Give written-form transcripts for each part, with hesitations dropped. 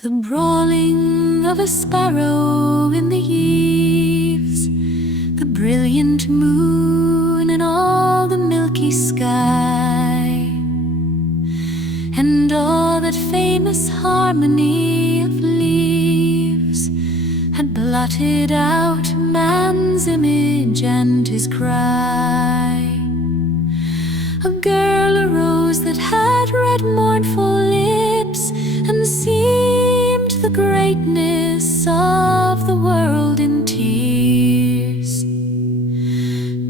The brawling of a sparrow in the eaves, the brilliant moon and all the milky sky, and all that famous harmony of leaves had blotted out man's image and his cry. A girl arose that had red mournful lips, and seemed the greatness of the world in tears.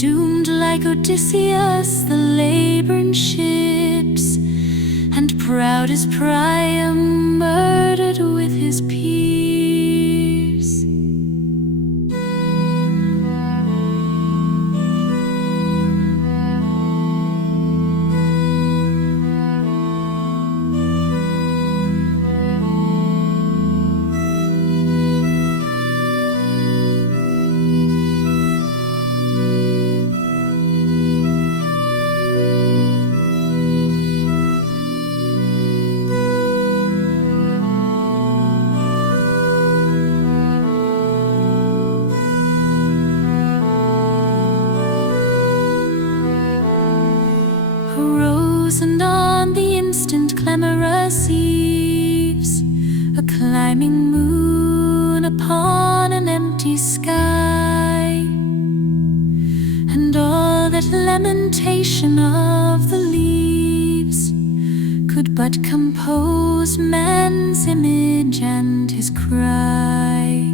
Doomed like Odysseus, the labouring ships, and proud as Priam, murdered with his peers. Arose, and on the instant clamorous eaves, a climbing moon upon an empty sky, and all that lamentation of the leaves could but compose man's image and his cry.